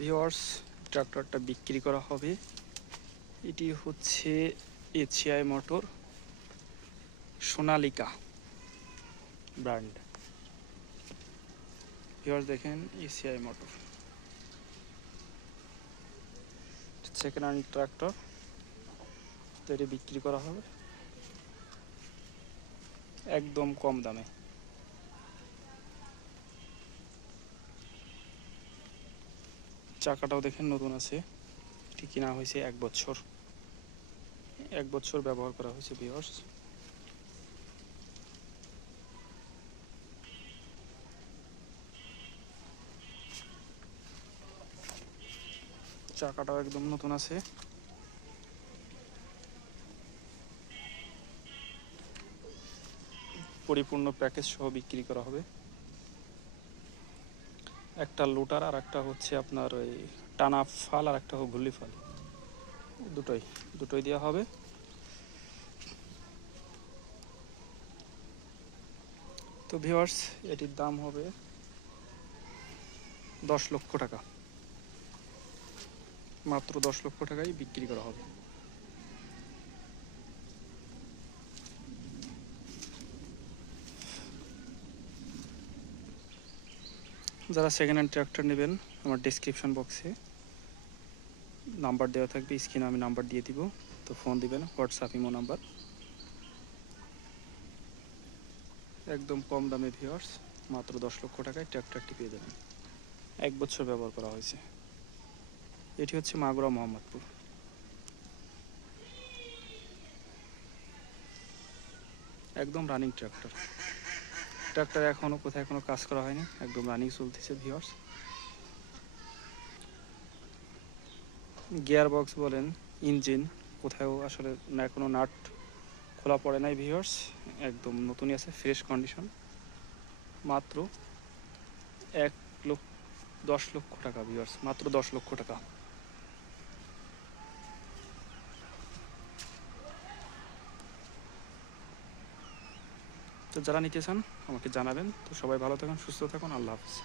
Viewers ট্রাক্টরটা বিক্রি করা হবে। এটি হচ্ছে ACI motor Sonalika brand. Viewers দেখেন ACI motor second hand tractor তো বিক্রি করা হবে। একদম কম দামে। চাকাটাও দেখেন নতুন আছে। এটি কিনা হয়েছে এক বছর। এক বছর ব্যবহার করা হয়েছে ভিওর্স চাকাটাও একদম নতুন আছে। পরিপূর্ণ প্যাকেজ সহ বিক্রি করা হবে। একটা লোটার আর একটা হচ্ছে আপনার ওই টানা ফাল আর একটা ঘুলি ফাল। দুটোই দুটোই দেওয়া হবে। তো ভিওয়ার্স এটির দাম হবে দশ লক্ষ টাকা। মাত্র দশ লক্ষ টাকায় বিক্রি করা হবে। যারা সেকেন্ড হ্যান্ড ট্র্যাক্টর নেবেন, আমার ডিসক্রিপশন বক্সে নাম্বার দেওয়া থাকবে স্ক্রিনে আমি নাম্বার দিয়ে দিব। তো ফোন দিবেন হোয়াটসঅ্যাপ ইমো নাম্বার একদম কম দামে ভিওয়ার্স মাত্র দশ লক্ষ টাকায় ট্র্যাক্টরটি পেয়ে যাবেন। এক বছর ব্যবহার করা হয়েছে। এটি হচ্ছে মাগুরা মোহাম্মদপুর। একদম রানিং ট্র্যাক্টর ট্রাক্টর এখনও কোথায় কোনো কাজ করা হয়নি। একদম রানিং চলতেছে ভিওর্স গিয়ার বক্স বলেন ইঞ্জিন কোথাও আসলে না কোনো নাট খোলা পড়ে নাই ভিওর্স একদম নতুনই আছে ফ্রেশ কন্ডিশন মাত্র এক লক্ষ, দশ লক্ষ টাকা ভিওর্স মাত্র দশ লক্ষ টাকা। যারা নিতে চান আমাকে জানাবেন। তো সবাই ভালো থাকুন সুস্থ থাকুন আল্লাহ হাফিজ।